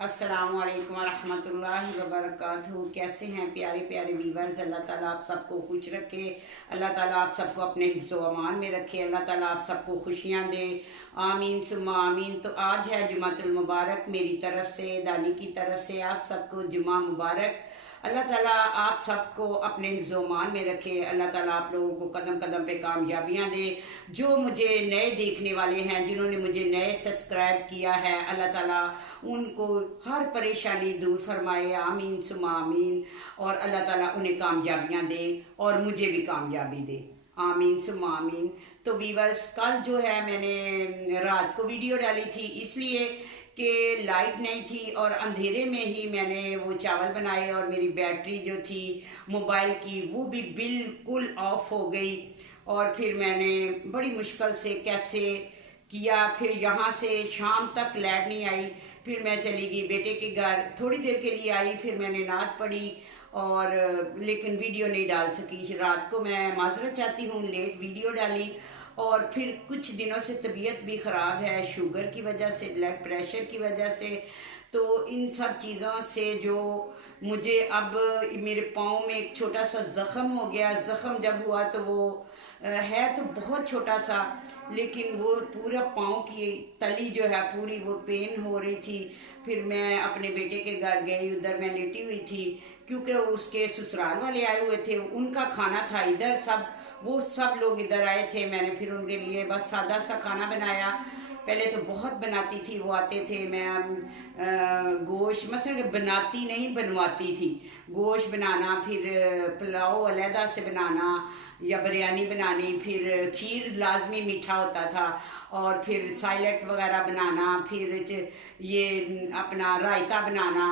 अस्सलाम वालेकुम रहमतुल्लाहि व बरकातहू। कैसे हैं प्यारे प्यारे व्यूअर्स। अल्लाह ताला आप सबको खुश रखे। अल्लाह ताला आप सबको अपने हिफ्ज़ो अमान में रखे। अल्लाह ताला आप सबको खुशियाँ दे। आमीन सुम्मा आमीन। तो आज है जुमातुल मुबारक। मेरी तरफ से, दानी की तरफ से आप सबको जुमा मुबारक। अल्लाह ताला आप सबको अपने हिफ्ज़-ओ-मान में रखे। अल्लाह ताला आप लोगों को कदम कदम पे कामयाबियाँ दे। जो मुझे नए देखने वाले हैं, जिन्होंने मुझे नए सब्सक्राइब किया है, अल्लाह ताला उनको हर परेशानी दूर फरमाए। आमीन सुमा आमीन। और अल्लाह ताला उन्हें कामयाबियाँ दे और मुझे भी कामयाबी दे। आमीन सुमा आमीन। तो वीवर्स, कल जो है मैंने रात को वीडियो डाली थी, इसलिए कि लाइट नहीं थी और अंधेरे में ही मैंने वो चावल बनाए और मेरी बैटरी जो थी मोबाइल की वो भी बिल्कुल ऑफ हो गई। और फिर मैंने बड़ी मुश्किल से कैसे किया। फिर यहाँ से शाम तक लाइट नहीं आई। फिर मैं चली गई बेटे के घर, थोड़ी देर के लिए आई, फिर मैंने नात पढ़ी और लेकिन वीडियो नहीं डाल सकी। रात को मैं माजरत चाहती हूँ, लेट वीडियो डाली। और फिर कुछ दिनों से तबीयत भी ख़राब है, शुगर की वजह से, ब्लड प्रेशर की वजह से। तो इन सब चीज़ों से जो मुझे अब मेरे पाँव में एक छोटा सा ज़ख़म हो गया। ज़ख़म जब हुआ तो वो है तो बहुत छोटा सा, लेकिन वो पूरा पाँव की तली जो है पूरी वो पेन हो रही थी। फिर मैं अपने बेटे के घर गई, उधर मैं लेटी हुई थी क्योंकि उसके ससुराल वाले आए हुए थे, उनका खाना था इधर, वो सब लोग इधर आए थे। मैंने फिर उनके लिए बस सादा सा खाना बनाया। पहले तो बहुत बनाती थी, वो आते थे, मैं गोश्त मतलब बनाती नहीं बनवाती थी। गोश्त बनाना, फिर पुलाव अलहदा से बनाना या बिरयानी बनानी, फिर खीर लाजमी मीठा होता था, और फिर साइलेट वगैरह बनाना, फिर ये अपना रायता बनाना,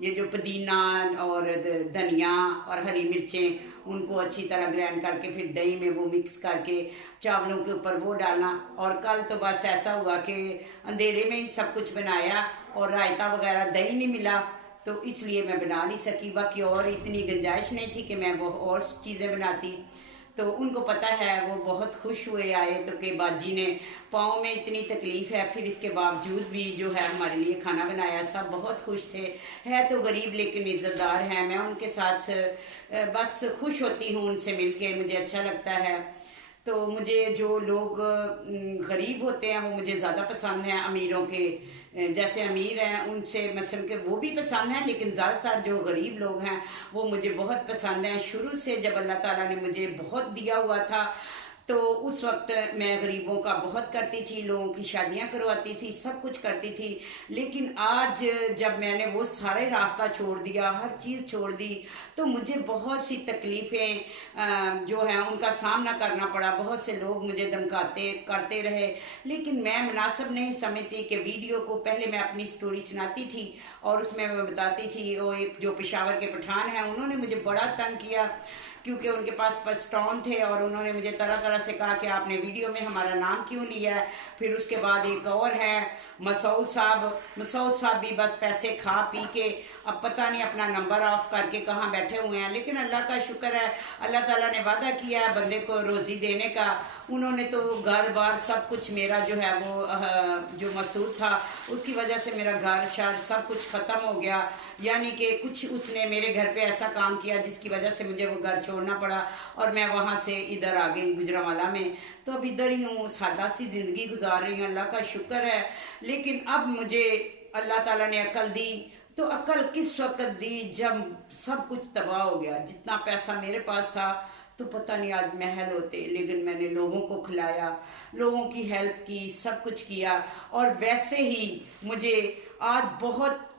ये जो पुदीना और धनिया और हरी मिर्चें, उनको अच्छी तरह ग्राइंड करके फिर दही में वो मिक्स करके चावलों के ऊपर वो डालना। और कल तो बस ऐसा हुआ कि अंधेरे में ही सब कुछ बनाया और रायता वगैरह दही नहीं मिला, तो इसलिए मैं बना नहीं सकी। बाकी और इतनी गुंजाइश नहीं थी कि मैं वो और चीज़ें बनाती। तो उनको पता है, वो बहुत खुश हुए आए तो कि बाजी ने पाँव में इतनी तकलीफ़ है, फिर इसके बावजूद भी जो है हमारे लिए खाना बनाया। सब बहुत खुश थे। है तो गरीब लेकिन इज़्ज़तदार हैं। मैं उनके साथ बस खुश होती हूँ, उनसे मिलके मुझे अच्छा लगता है। तो मुझे जो लोग गरीब होते हैं वो मुझे ज़्यादा पसंद हैं अमीरों के। जैसे अमीर हैं उनसे मसलन के वो भी पसंद हैं, लेकिन ज़्यादातर जो गरीब लोग हैं वो मुझे बहुत पसंद हैं। शुरू से जब अल्लाह ताला ने मुझे बहुत दिया हुआ था तो उस वक्त मैं गरीबों का बहुत करती थी, लोगों की शादियां करवाती थी, सब कुछ करती थी। लेकिन आज जब मैंने वो सारे रास्ता छोड़ दिया, हर चीज़ छोड़ दी, तो मुझे बहुत सी तकलीफ़ें जो हैं उनका सामना करना पड़ा। बहुत से लोग मुझे धमकाते करते रहे, लेकिन मैं मुनासिब नहीं समझती कि वीडियो को पहले मैं अपनी स्टोरी सुनाती थी और उसमें मैं बताती थी। वो एक जो पेशावर के पठान हैं, उन्होंने मुझे बड़ा तंग किया क्योंकि उनके पास पस्टॉन थे और उन्होंने मुझे तरह तरह से कहा कि आपने वीडियो में हमारा नाम क्यों लिया है। फिर उसके बाद एक और है मसूद साहब भी बस पैसे खा पी के अब पता नहीं अपना नंबर ऑफ करके कहाँ बैठे हुए हैं। लेकिन अल्लाह का शुक्र है, अल्लाह ताला ने वादा किया है बंदे को रोज़ी देने का। उन्होंने तो घर बार सब कुछ मेरा जो है वो जो मसूद था उसकी वजह से मेरा घर शहर सब कुछ ख़त्म हो गया। यानी कि कुछ उसने मेरे घर पे ऐसा काम किया जिसकी वजह से मुझे वो घर छोड़ना पड़ा और मैं वहाँ से इधर आ गई गुजरांवाला में। तो अब इधर ही हूँ, सादा सी ज़िंदगी गुजार रही हूँ, अल्लाह का शुक्र है। लेकिन अब मुझे अल्लाह ताला ने अकल दी, तो अकल किस वक्त दी जब सब कुछ तबाह हो गया। जितना पैसा मेरे पास था तो पता नहीं आज महल होते, लेकिन मैंने लोगों को खिलाया, लोगों की हेल्प की, सब कुछ किया। और वैसे ही मुझे आज बहुत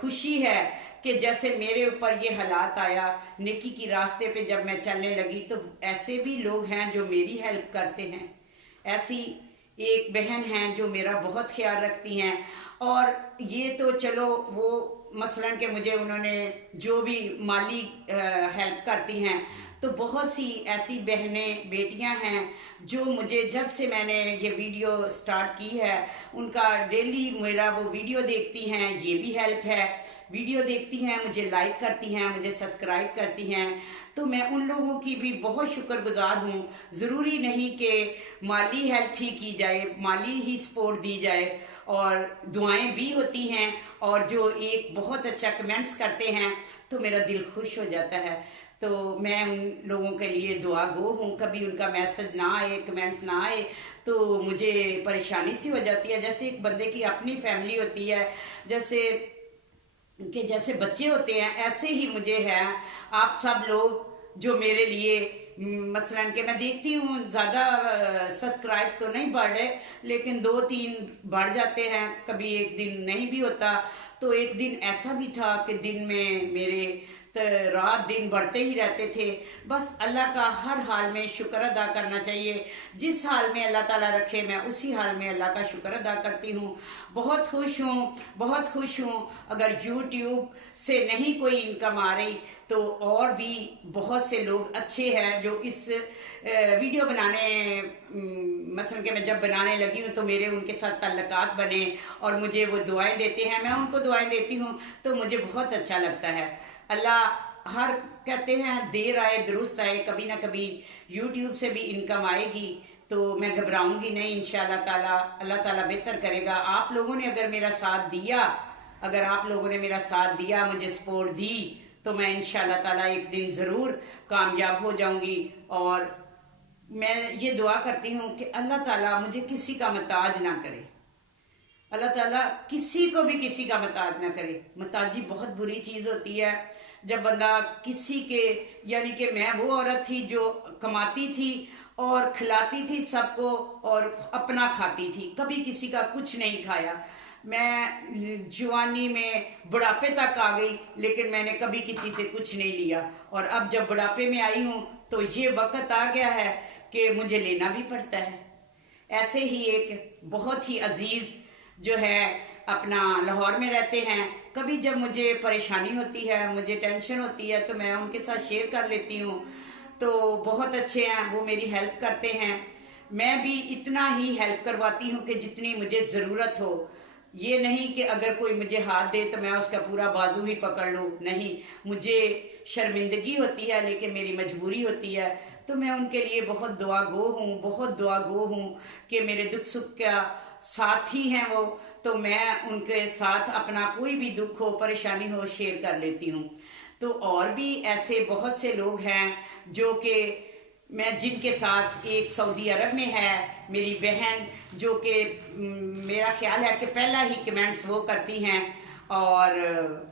खुशी है कि जैसे मेरे ऊपर ये हालात आया, नेकी की रास्ते पे जब मैं चलने लगी तो ऐसे भी लोग हैं जो मेरी हेल्प करते हैं। ऐसी एक बहन हैं जो मेरा बहुत ख्याल रखती हैं। और ये तो चलो वो मसलन के मुझे उन्होंने जो भी माली हेल्प करती हैं, तो बहुत सी ऐसी बहनें बेटियां हैं जो मुझे जब से मैंने ये वीडियो स्टार्ट की है उनका डेली मेरा वो वीडियो देखती हैं। ये भी हेल्प है, वीडियो देखती हैं, मुझे लाइक करती हैं, मुझे सब्सक्राइब करती हैं। तो मैं उन लोगों की भी बहुत शुक्रगुजार हूँ। ज़रूरी नहीं कि माली हेल्प ही की जाए, माली ही सपोर्ट दी जाए, और दुआएं भी होती हैं और जो एक बहुत अच्छा कमेंट्स करते हैं तो मेरा दिल खुश हो जाता है। तो मैं उन लोगों के लिए दुआ गो हूँ। कभी उनका मैसेज ना आए, कमेंट्स ना आए तो मुझे परेशानी सी हो जाती है। जैसे एक बंदे की अपनी फैमिली होती है, जैसे बच्चे होते हैं, ऐसे ही मुझे है आप सब लोग जो मेरे लिए मसलन के मैं देखती हूँ ज़्यादा सब्सक्राइब तो नहीं बढ़ रहे, लेकिन 2-3 बढ़ जाते हैं, कभी एक दिन नहीं भी होता। तो एक दिन ऐसा भी था कि दिन में मेरे रात दिन बढ़ते ही रहते थे। बस अल्लाह का हर हाल में शुक्र अदा करना चाहिए। जिस हाल में अल्लाह ताला रखे मैं उसी हाल में अल्लाह का शुक्र अदा करती हूँ। बहुत खुश हूँ, बहुत खुश हूँ। अगर यूट्यूब से नहीं कोई इनकम आ रही तो और भी बहुत से लोग अच्छे हैं जो इस वीडियो बनाने मसलन के मैं जब बनाने लगी हूँ तो मेरे उनके साथ ताल्लुकात बने और मुझे वो दुआएं देते हैं, मैं उनको दुआएं देती हूँ, तो मुझे बहुत अच्छा लगता है। अल्लाह हर कहते हैं देर आए दुरुस्त आए, कभी ना कभी यूट्यूब से भी इनकम आएगी। तो मैं घबराऊंगी नहीं, इंशाल्लाह ताला अल्लाह ताला बेहतर करेगा। आप लोगों ने अगर मेरा साथ दिया, अगर आप लोगों ने मेरा साथ दिया, मुझे सपोर्ट दी, तो मैं इंशाल्लाह ताला एक दिन ज़रूर कामयाब हो जाऊंगी। और मैं ये दुआ करती हूँ कि अल्लाह ताला मुझे किसी का मोहताज ना करे, अल्लाह ताला किसी को भी किसी का मोहताज ना करे। मोहताजी बहुत बुरी चीज़ होती है। जब बंदा किसी के, यानी कि मैं वो औरत थी जो कमाती थी और खिलाती थी सबको और अपना खाती थी, कभी किसी का कुछ नहीं खाया। मैं जवानी में बुढ़ापे तक आ गई लेकिन मैंने कभी किसी से कुछ नहीं लिया। और अब जब बुढ़ापे में आई हूँ तो ये वक्त आ गया है कि मुझे लेना भी पड़ता है। ऐसे ही एक बहुत ही अजीज जो है अपना लाहौर में रहते हैं, कभी जब मुझे परेशानी होती है, मुझे टेंशन होती है, तो मैं उनके साथ शेयर कर लेती हूँ। तो बहुत अच्छे हैं, वो मेरी हेल्प करते हैं। मैं भी इतना ही हेल्प करवाती हूँ कि जितनी मुझे ज़रूरत हो। ये नहीं कि अगर कोई मुझे हाथ दे तो मैं उसका पूरा बाजू ही पकड़ लूँ, नहीं, मुझे शर्मिंदगी होती है लेकिन मेरी मजबूरी होती है। तो मैं उनके लिए बहुत दुआ गो हूँ, बहुत दुआ गो हूँ कि मेरे दुख सुख का साथी हैं वो। तो मैं उनके साथ अपना कोई भी दुख हो, परेशानी हो, शेयर कर लेती हूँ। तो और भी ऐसे बहुत से लोग हैं जो कि मैं जिनके साथ, एक सऊदी अरब में है मेरी बहन जो कि मेरा ख्याल है कि पहला ही कमेंट्स वो करती हैं और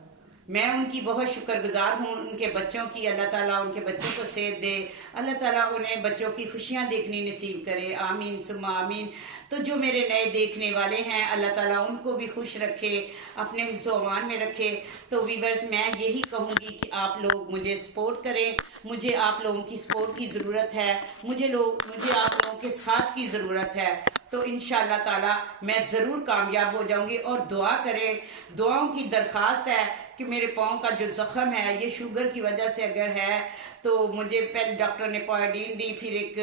मैं उनकी बहुत शुक्रगुजार हूँ। उनके बच्चों की अल्लाह ताला उनके बच्चों को सेहत दे, अल्लाह ताला उन्हें बच्चों की खुशियाँ देखनी नसीब करे, आमीन सुम्मा आमीन। तो जो मेरे नए देखने वाले हैं अल्लाह ताला उनको भी खुश रखे, अपने हिफ्ज़-ओ-अमान में रखे। तो वीवर्स मैं यही कहूँगी कि आप लोग मुझे सपोर्ट करें, मुझे आप लोगों की सपोर्ट की ज़रूरत है, मुझे आप लोगों के साथ की ज़रूरत है। तो इंशाअल्लाह ताला मैं ज़रूर कामयाब हो जाऊंगी। और दुआ करें, दुआओं की दरख्वास्त है कि मेरे पाँव का जो ज़ख़म है ये शुगर की वजह से अगर है तो मुझे पहले डॉक्टर ने पायोडीन दी, फिर एक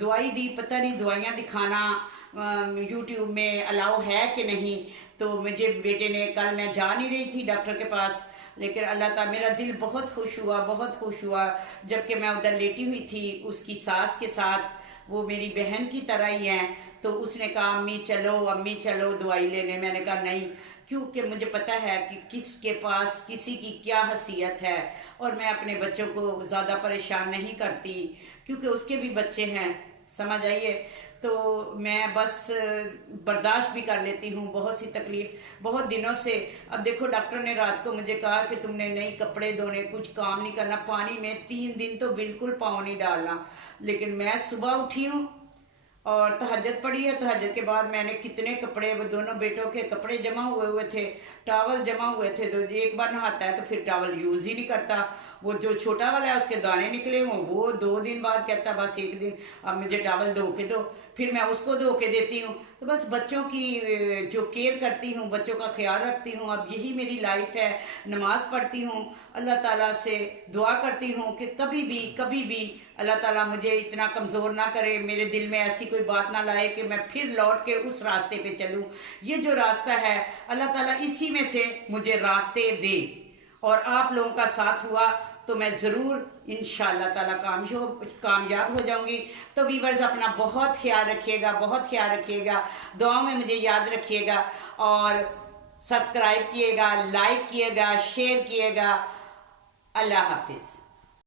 दवाई दी, पता नहीं दवाइयाँ दिखाना यूट्यूब में अलाउ है कि नहीं। तो मुझे बेटे ने, कल मैं जा नहीं रही थी डॉक्टर के पास, लेकिन अल्लाह ताला, मेरा दिल बहुत खुश हुआ, बहुत खुश हुआ जबकि मैं उधर लेटी हुई थी उसकी सास के साथ, वो मेरी बहन की तरह ही है। तो उसने कहा अम्मी चलो दवाई लेने। मैंने कहा नहीं, क्योंकि मुझे पता है कि किसके पास किसी की क्या हैसियत है और मैं अपने बच्चों को ज़्यादा परेशान नहीं करती क्योंकि उसके भी बच्चे हैं, समझ आइए। तो मैं बस बर्दाश्त भी कर लेती हूँ बहुत सी तकलीफ बहुत दिनों से। अब देखो डॉक्टर ने रात को मुझे कहा कि तुमने नहीं कपड़े धोने, कुछ काम नहीं करना, पानी में 3 दिन तो बिल्कुल पाँव नहीं डालना। लेकिन मैं सुबह उठी हूँ और तहज्जुद पड़ी है, तहज्जुद के बाद मैंने कितने कपड़े, वो दोनों बेटों के कपड़े जमा हुए थे, टॉवल जमा हुए थे। तो एक बार नहाता है तो फिर टॉवल यूज़ ही नहीं करता। वो जो छोटा वाला है उसके दाने निकले हुए, वो 2 दिन बाद कहता बस एक दिन अब मुझे टॉवल धो के दो, फिर मैं उसको धो के देती हूँ। तो बस बच्चों की जो केयर करती हूँ, बच्चों का ख्याल रखती हूँ। अब यही मेरी लाइफ है। नमाज पढ़ती हूँ, अल्लाह ताला से दुआ करती हूँ कि कभी भी अल्लाह ताला मुझे इतना कमज़ोर ना करे, मेरे दिल में ऐसी कोई बात ना लाए कि मैं फिर लौट के उस रास्ते पे चलूँ। ये जो रास्ता है अल्लाह ताला इसी में से मुझे रास्ते दे। और आप लोगों का साथ हुआ तो मैं ज़रूर इंशाअल्लाह ताला कामयाब हो जाऊंगी। तो वीवर्स अपना बहुत ख्याल रखिएगा, बहुत ख्याल रखिएगा, दुआओं में मुझे याद रखिएगा। और सब्सक्राइब किएगा, लाइक किएगा, शेयर किएगा। अल्लाह हाफिज़।